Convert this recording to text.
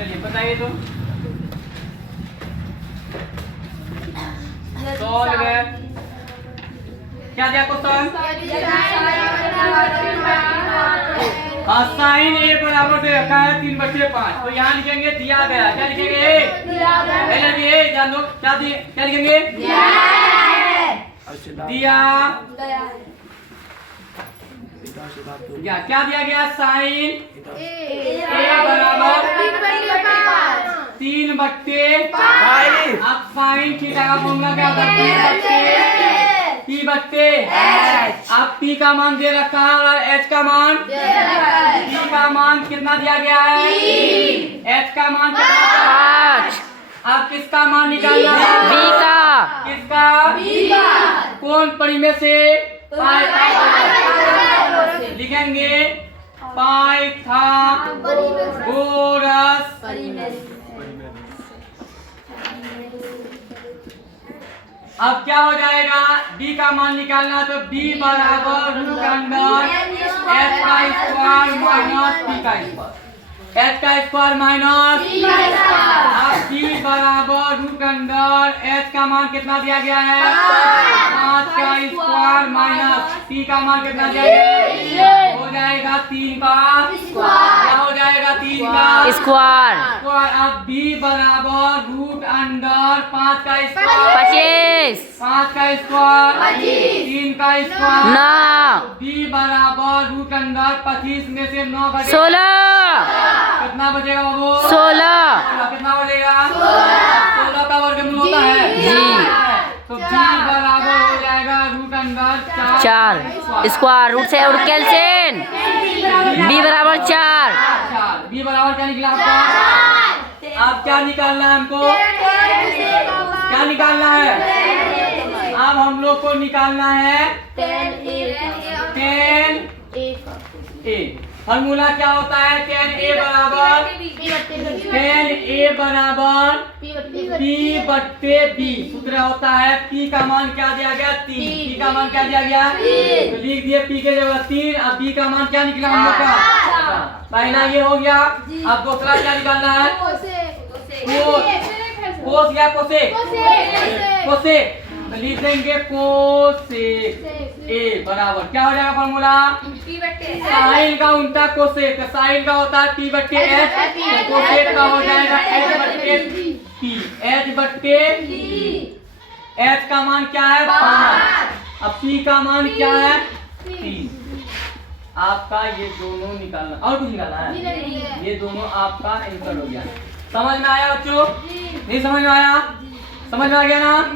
चलिए बताइए तो। सॉल्व है। क्या दिया क्वेश्चन? हाँ, साइन ए बराबर दे रखा है 3/5। तो यहाँ लिखेंगे दिया गया। क्या लिखेंगे? ए जान लो। क्या लिखेंगे? दिया गया। क्या दिया गया? साइन ए बराबर 3/5। अब साइन थीटा का फॉर्मूला क्या होता है? P/H। अब P का मान दे रखा है और H का मान P का मान कितना दिया गया है? H का मान कितना? 5। अब किसका मान निकालना है? B का। किसका? B का। कौन परिमेय से? लिखेंगे पाइथागोरस। अब क्या हो जाएगा? B का मान निकालना है तो B बराबर रूट अंडर H का स्क्वायर माइनस P का स्क्वायर। H का स्क्वायर माइनस अब B बराबर रूट अंडर H का मान कितना दिया गया है? 5 का स्क्वायर माइनस P का मान कितना दिया गया है? हो जाएगा 3 का स्क्वायर। क्या हो जाएगा? 3 का स्क्वायर। अब B बराबर रूट अंडर 5 का स्क्वायर 25। 5 का स्क्वायर 3 का स्क्वायर 9। B बराबर रूट अंडर 25 में से 9 बचेगा। 16। कितना बचेगा बाबू? 16। कितना बचेगा? 16 का वर्गमूल होता है तो B बराबर हो जाएगा रूट अंडर 4 स्क्वायर रूट से और कैल्सियम B बराबर 4। B बराबर क्या निकला आपका? आप क्या निकालना है हमको? क्या निकालना है? अब हम लोग को निकालना है 10A। फॉर्मूला क्या होता है? 10A बराबर P/B। सूत्र होता है P का मान क्या दिया गया? 3। P का मान क्या दिया गया? तो लिख दिए P के जगह 3। अब B का मान क्या निकला हम लोग का? पहला ये हो गया। अब दूसरा क्या निकालना है? कोस या कोसेक? कोसेक। तो लिख देंगे कोसेक A बराबर क्या हो जाएगा फॉर्मूला? साइन का उल्टा कोसेक। साइन का होता है P/H। कोसेक का हो जाएगा H/P। H का मान क्या है? 5। अब P का मान क्या है? 3। आपका ये दोनों निकालना और कुछ निकालना है? ये दोनों आपका आंसर हो गया। समझ में आया बच्चों? नहीं समझ में आया? समझ में आ गया ना?